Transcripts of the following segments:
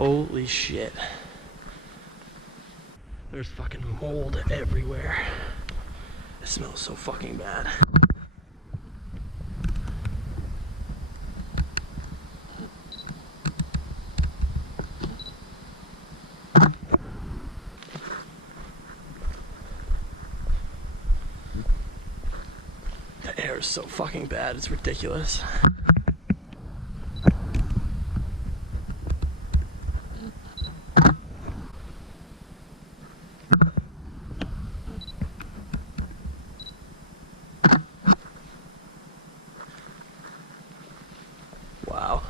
Holy shit. There's fucking mold everywhere. It smells so fucking bad. The air is so fucking bad, it's ridiculous. Wow.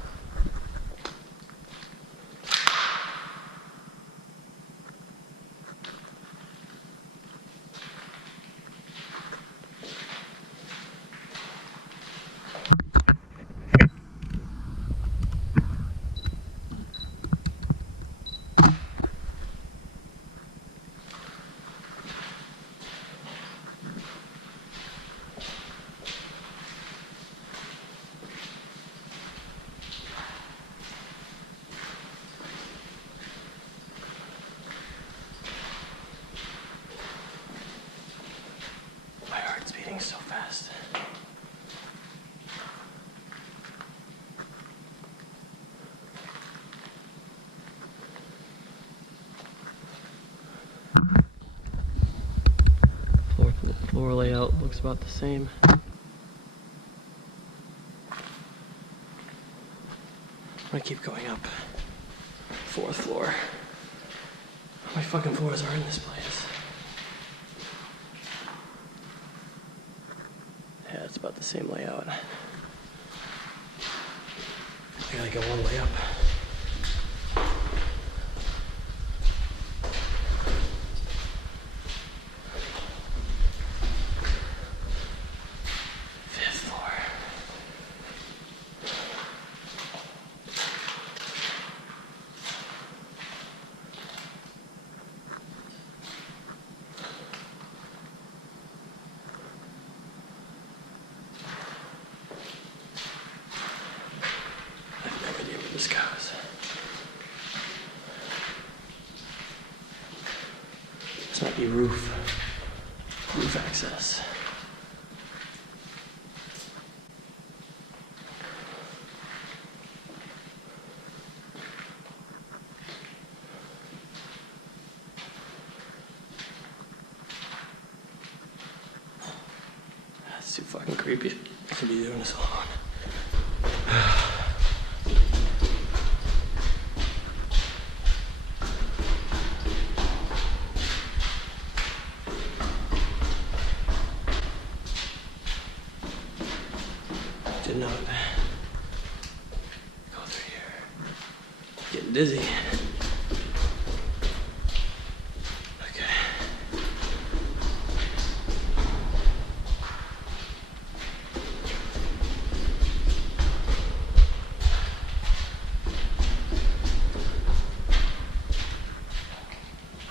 So fast. Floor layout looks about the same. I'm gonna keep going up. 4th floor. How many fucking floors are in this place? Yeah, it's about the same layout. I gotta go one way up. This goes. This might be roof access. That's too fucking creepy to be doing this alone. Did not go through here. Getting dizzy. Okay.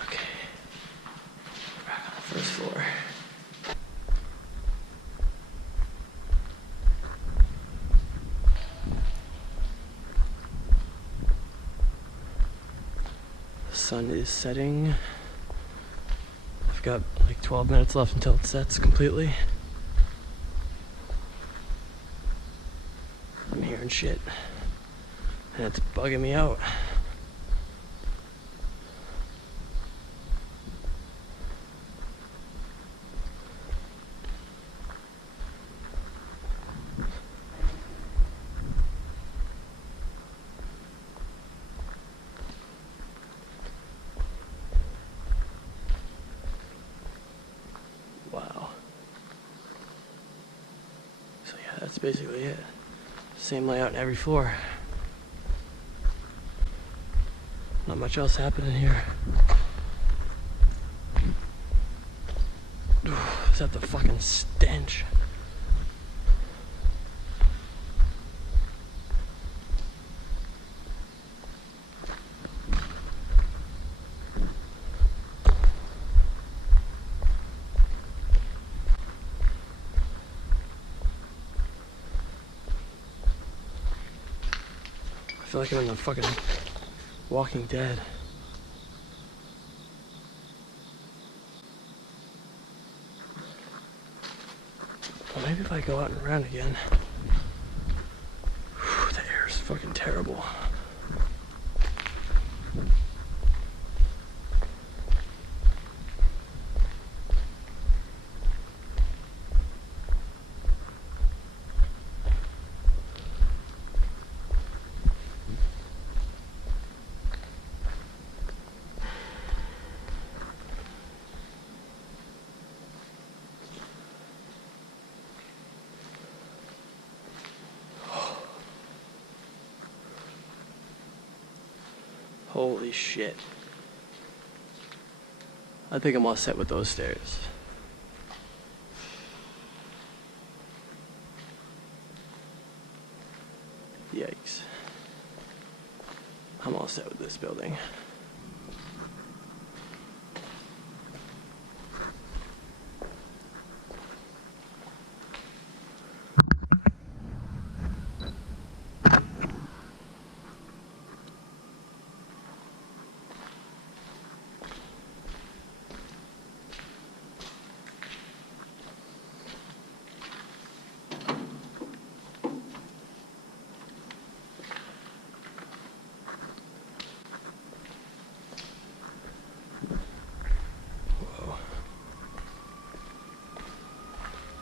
Okay. Back on the 1st floor. Sun is setting. I've got like 12 minutes left until it sets completely. I'm hearing shit and it's bugging me out. Wow. So yeah, that's basically it. Same layout in every floor. Not much else happening here. Is that the fucking stench? I feel like I'm in the fucking Walking Dead. Well, maybe if I go out and around again. Whew, the air is fucking terrible. Holy shit. I think I'm all set with those stairs. Yikes. I'm all set with this building.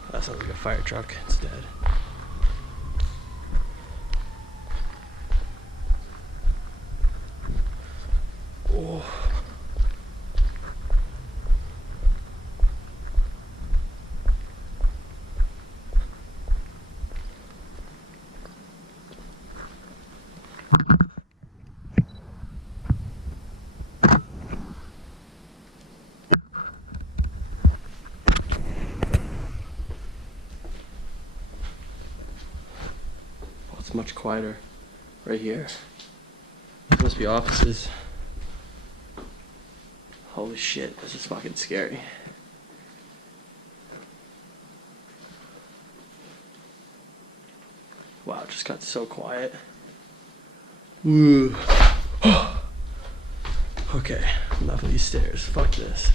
That sounds like a fire truck instead. Oh. It's much quieter right here. These must be offices. Holy shit, this is fucking scary. Wow, it just got so quiet. Ooh. Okay, enough of these stairs. Fuck this.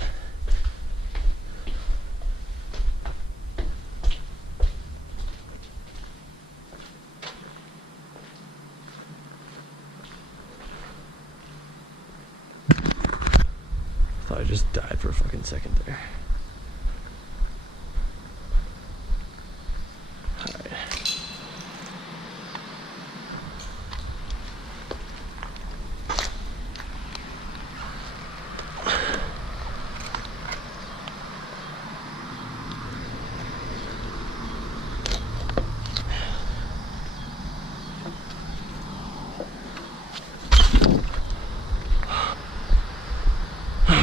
I just died for a fucking second there. Alright.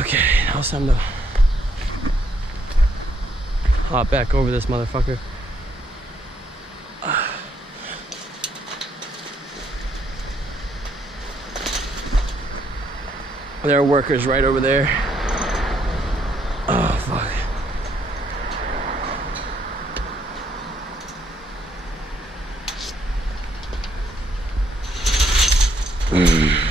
Okay, now it's time to hop back over this motherfucker. There are workers right over there. Oh, fuck. Mm.